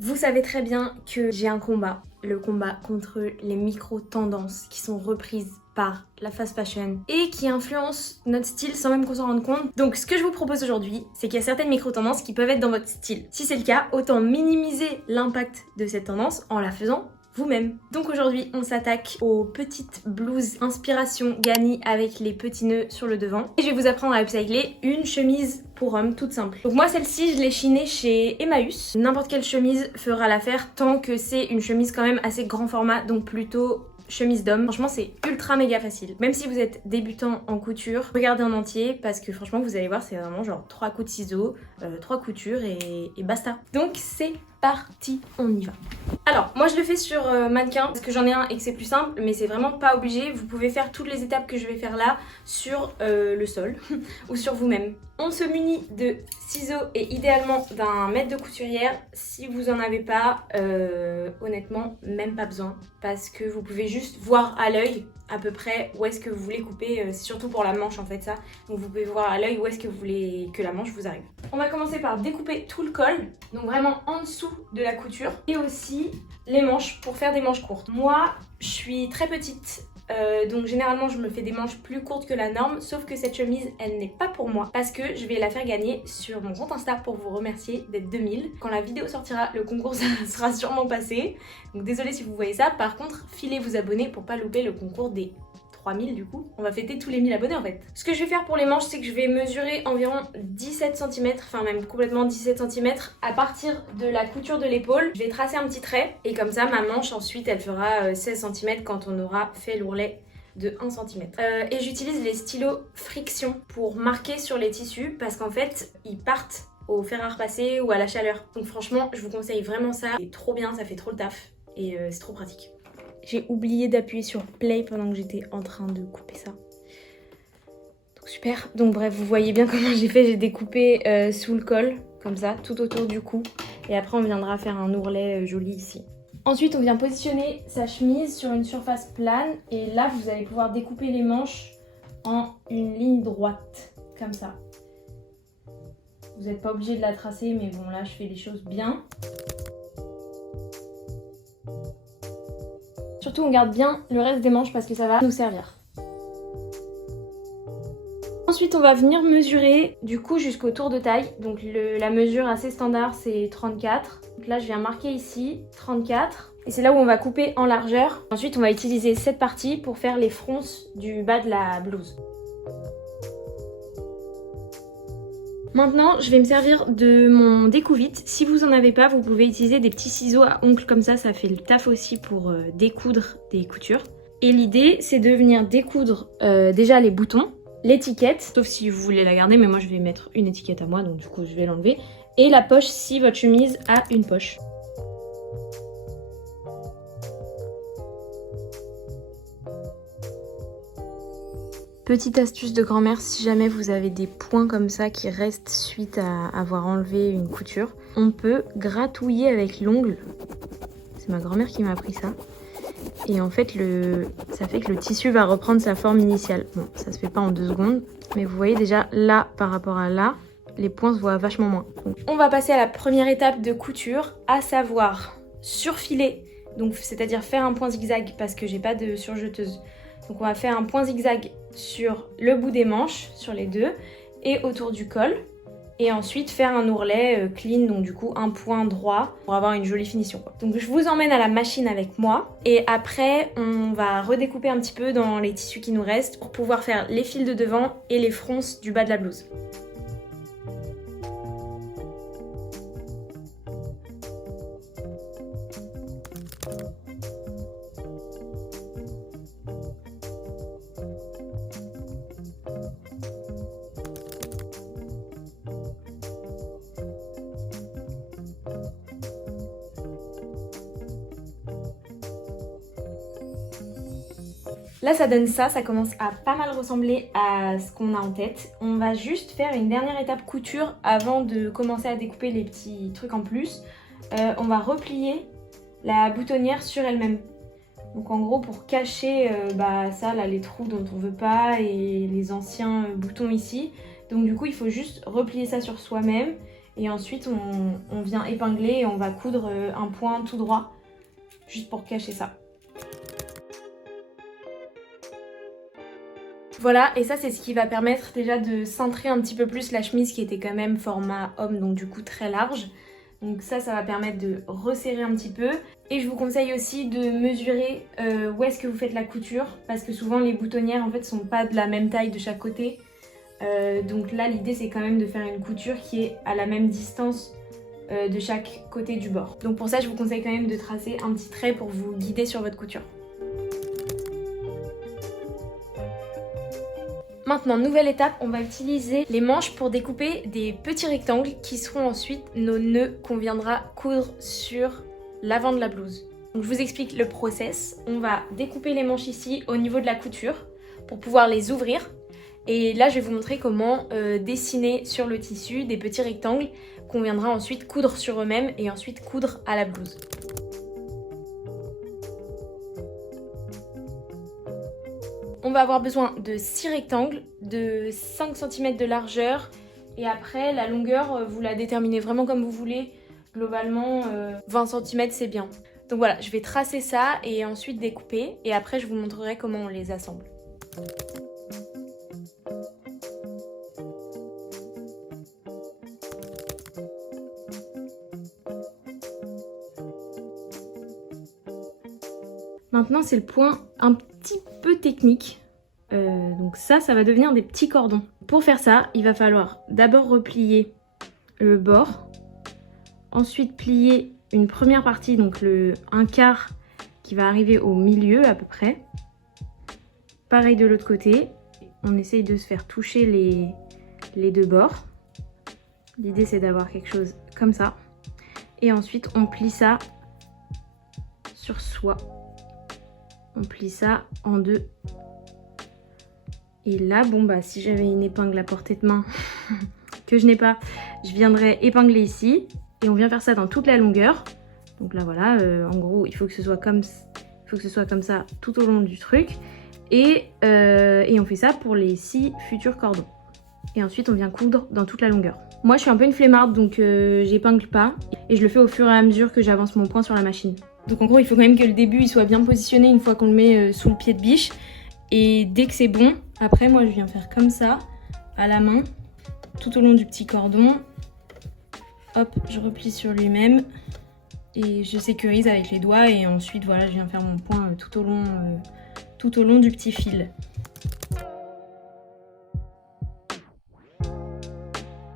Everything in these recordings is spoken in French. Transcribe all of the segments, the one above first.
Vous savez très bien que j'ai un combat, le combat contre les micro-tendances qui sont reprises par la fast fashion et qui influencent notre style sans même qu'on s'en rende compte. Donc ce que je vous propose aujourd'hui, c'est qu'il y a certaines micro-tendances qui peuvent être dans votre style. Si c'est le cas, autant minimiser l'impact de cette tendance en la faisant vous-même. Donc aujourd'hui, on s'attaque aux petites blouses inspiration Gani avec les petits nœuds sur le devant. Et je vais vous apprendre à upcycler une chemise pour homme toute simple. Donc moi celle-ci, je l'ai chinée chez Emmaüs. N'importe quelle chemise fera l'affaire tant que c'est une chemise quand même assez grand format, donc plutôt chemise d'homme. Franchement, c'est ultra méga facile. Même si vous êtes débutant en couture, regardez en entier parce que franchement, vous allez voir, c'est vraiment genre 3 coups de ciseaux, 3 coutures et basta. Donc c'est parti, on y va. Alors, moi je le fais sur mannequin parce que j'en ai un et que c'est plus simple, mais c'est vraiment pas obligé. Vous pouvez faire toutes les étapes que je vais faire là sur le sol ou sur vous-même. On se munit de ciseaux et idéalement d'un mètre de couturière. Si vous en avez pas, honnêtement, même pas besoin parce que vous pouvez juste voir à l'œil à peu près où est-ce que vous voulez couper. C'est surtout pour la manche en fait ça. Donc vous pouvez voir à l'œil où est-ce que vous voulez que la manche vous arrive. On va commencer par découper tout le col, donc vraiment en dessous de la couture et aussi les manches pour faire des manches courtes. Moi, je suis très petite. Donc généralement je me fais des manches plus courtes que la norme, sauf que cette chemise elle n'est pas pour moi parce que je vais la faire gagner sur mon compte Insta pour vous remercier d'être 2000. Quand la vidéo sortira, le concours sera sûrement passé, donc désolée si vous voyez ça. Par contre, filez vous abonner pour pas louper le concours des 3000 du coup. On va fêter tous les 1000 abonnés en fait. Ce que je vais faire pour les manches, c'est que je vais mesurer environ 17 cm, enfin même complètement 17 cm à partir de la couture de l'épaule. Je vais tracer un petit trait et comme ça ma manche ensuite elle fera 16 cm quand on aura fait l'ourlet de 1 cm. Et j'utilise les stylos friction pour marquer sur les tissus parce qu'en fait ils partent au fer à repasser ou à la chaleur. Donc franchement je vous conseille vraiment ça, c'est trop bien, ça fait trop le taf et c'est trop pratique. J'ai oublié d'appuyer sur play pendant que j'étais en train de couper ça. Donc super. Donc bref, vous voyez bien comment j'ai fait. J'ai découpé sous le col, comme ça, tout autour du cou. Et après, on viendra faire un ourlet joli ici. Ensuite, on vient positionner sa chemise sur une surface plane. Et là, vous allez pouvoir découper les manches en une ligne droite, comme ça. Vous n'êtes pas obligé de la tracer, mais bon, là, je fais les choses bien. Surtout, on garde bien le reste des manches parce que ça va nous servir. Ensuite, on va venir mesurer du coup jusqu'au tour de taille. Donc la mesure assez standard, c'est 34. Donc là, je viens marquer ici 34. Et c'est là où on va couper en largeur. Ensuite, on va utiliser cette partie pour faire les fronces du bas de la blouse. Maintenant, je vais me servir de mon découvite. Si vous en avez pas, vous pouvez utiliser des petits ciseaux à ongles comme ça fait le taf aussi pour découdre des coutures. Et l'idée, c'est de venir découdre déjà les boutons, l'étiquette, sauf si vous voulez la garder, mais moi je vais mettre une étiquette à moi, donc du coup je vais l'enlever. Et la poche si votre chemise a une poche. Petite astuce de grand-mère, si jamais vous avez des points comme ça qui restent suite à avoir enlevé une couture, on peut gratouiller avec l'ongle. C'est ma grand-mère qui m'a appris ça. Et en fait, ça fait que le tissu va reprendre sa forme initiale. Bon, ça se fait pas en 2 secondes, mais vous voyez déjà là par rapport à là, les points se voient vachement moins. Donc, on va passer à la première étape de couture, à savoir surfiler, donc c'est-à-dire faire un point zigzag parce que j'ai pas de surjeteuse. Donc on va faire un point zigzag sur le bout des manches, sur les deux, et autour du col. Et ensuite faire un ourlet clean, donc du coup un point droit pour avoir une jolie finition. Donc je vous emmène à la machine avec moi. Et après on va redécouper un petit peu dans les tissus qui nous restent pour pouvoir faire les fils de devant et les fronces du bas de la blouse. Là ça donne ça commence à pas mal ressembler à ce qu'on a en tête. On va juste faire une dernière étape couture avant de commencer à découper les petits trucs en plus. On va replier la boutonnière sur elle-même. Donc en gros pour cacher ça là, les trous dont on veut pas et les anciens boutons ici. Donc du coup il faut juste replier ça sur soi-même Et ensuite on vient épingler et on va coudre un point tout droit juste pour cacher ça. Voilà, et ça c'est ce qui va permettre déjà de cintrer un petit peu plus la chemise qui était quand même format homme, donc du coup très large. Donc ça va permettre de resserrer un petit peu. Et je vous conseille aussi de mesurer où est-ce que vous faites la couture, parce que souvent les boutonnières en fait sont pas de la même taille de chaque côté. Donc là l'idée c'est quand même de faire une couture qui est à la même distance de chaque côté du bord. Donc pour ça je vous conseille quand même de tracer un petit trait pour vous guider sur votre couture. Maintenant, nouvelle étape, on va utiliser les manches pour découper des petits rectangles qui seront ensuite nos nœuds qu'on viendra coudre sur l'avant de la blouse. Donc je vous explique le process. On va découper les manches ici au niveau de la couture pour pouvoir les ouvrir. Et là, je vais vous montrer comment dessiner sur le tissu des petits rectangles qu'on viendra ensuite coudre sur eux-mêmes et ensuite coudre à la blouse. On va avoir besoin de 6 rectangles de 5 cm de largeur et après la longueur vous la déterminez vraiment comme vous voulez. Globalement 20 cm c'est bien. Donc voilà, je vais tracer ça et ensuite découper et après je vous montrerai comment on les assemble. Maintenant c'est le point un petit peu technique. Donc ça va devenir des petits cordons. Pour faire ça, il va falloir d'abord replier le bord, ensuite plier une première partie, donc le 1/4 qui va arriver au milieu à peu près. Pareil de l'autre côté, on essaye de se faire toucher les deux bords. L'idée c'est d'avoir quelque chose comme ça. Et ensuite on plie ça sur soi. On plie ça en deux. Et là, bon bah si j'avais une épingle à portée de main que je n'ai pas, je viendrais épingler ici et on vient faire ça dans toute la longueur. Donc là voilà, en gros il faut que ce soit comme ça tout au long du truc et on fait ça pour les 6 futurs cordons. Et ensuite on vient coudre dans toute la longueur. Moi je suis un peu une flemmarde donc j'épingle pas et je le fais au fur et à mesure que j'avance mon point sur la machine. Donc en gros il faut quand même que le début il soit bien positionné une fois qu'on le met sous le pied de biche. Et dès que c'est bon, après moi je viens faire comme ça, à la main, tout au long du petit cordon. Hop, je replie sur lui-même et je sécurise avec les doigts et ensuite voilà, je viens faire mon point tout au long du petit fil.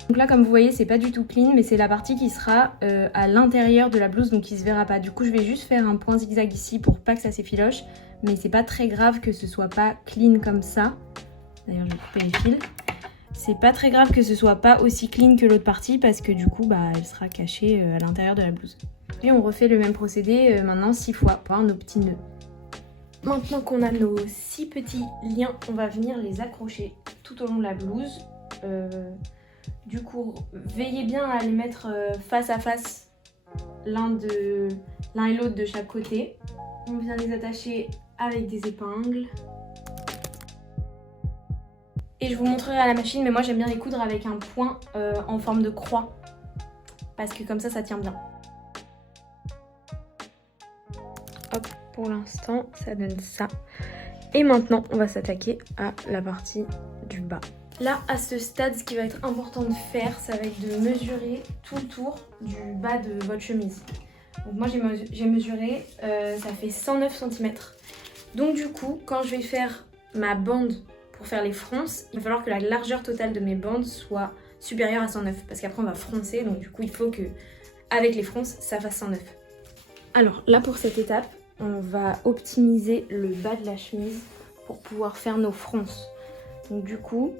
Donc là comme vous voyez c'est pas du tout clean mais c'est la partie qui sera à l'intérieur de la blouse donc qui se verra pas. Du coup je vais juste faire un point zigzag ici pour pas que ça s'effiloche. Mais c'est pas très grave que ce soit pas clean comme ça. D'ailleurs je vais couper les fils. C'est pas très grave que ce soit pas aussi clean que l'autre partie parce que du coup bah elle sera cachée à l'intérieur de la blouse. Et on refait le même procédé maintenant 6 fois pour avoir nos petits nœuds. Maintenant qu'on a nos 6 petits liens, on va venir les accrocher tout au long de la blouse. Du coup veillez bien à les mettre face à face l'un et l'autre de chaque côté. On vient les attacher avec des épingles. Et je vous montrerai à la machine, mais moi j'aime bien les coudre avec un point en forme de croix. Parce que comme ça tient bien. Hop, pour l'instant, ça donne ça. Et maintenant, on va s'attaquer à la partie du bas. Là, à ce stade, ce qui va être important de faire, ça va être de mesurer tout le tour du bas de votre chemise. Donc moi j'ai mesuré, ça fait 109 cm. Donc du coup, quand je vais faire ma bande pour faire les fronces, il va falloir que la largeur totale de mes bandes soit supérieure à 109. Parce qu'après on va froncer, donc du coup il faut que, avec les fronces, ça fasse 109. Alors là pour cette étape, on va optimiser le bas de la chemise pour pouvoir faire nos fronces. Donc du coup,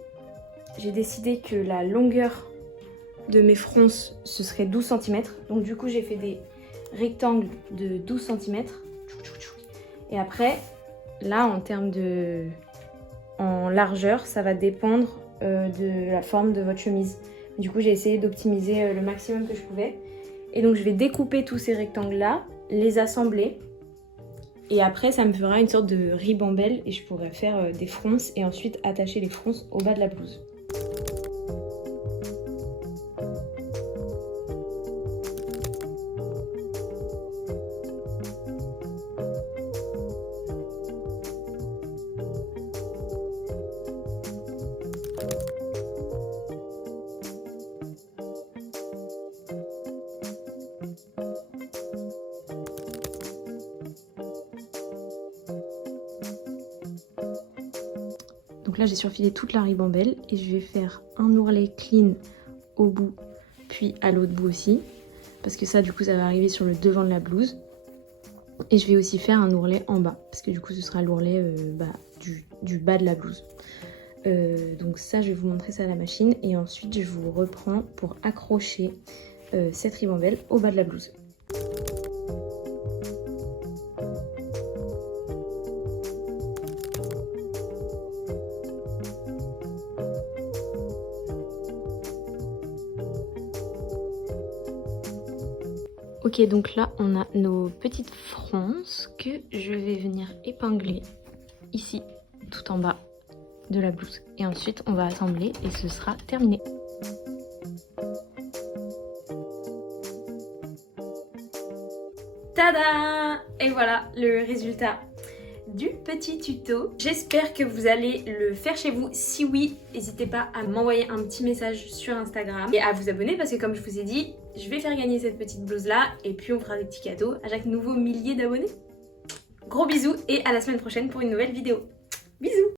j'ai décidé que la longueur de mes fronces, ce serait 12 cm. Donc du coup j'ai fait des rectangles de 12 cm. Et après, là en termes en largeur, ça va dépendre de la forme de votre chemise. Du coup j'ai essayé d'optimiser le maximum que je pouvais. Et donc je vais découper tous ces rectangles là, les assembler. Et après ça me fera une sorte de ribambelle et je pourrais faire des fronces et ensuite attacher les fronces au bas de la blouse. là j'ai surfilé toute la ribambelle et je vais faire un ourlet clean au bout puis à l'autre bout aussi. Parce que ça du coup ça va arriver sur le devant de la blouse. Et je vais aussi faire un ourlet en bas parce que du coup ce sera l'ourlet du bas de la blouse. Donc ça je vais vous montrer ça à la machine et ensuite je vous reprends pour accrocher cette ribambelle au bas de la blouse. Ok, donc là on a nos petites fronces que je vais venir épingler ici tout en bas de la blouse et ensuite on va assembler et ce sera terminé. Tada! Et voilà le résultat du petit tuto. J'espère que vous allez le faire chez vous. Si oui, n'hésitez pas à m'envoyer un petit message sur Instagram et à vous abonner parce que comme je vous ai dit, je vais faire gagner cette petite blouse là et puis on fera des petits cadeaux à chaque nouveau millier d'abonnés. Gros bisous et à la semaine prochaine pour une nouvelle vidéo. Bisous!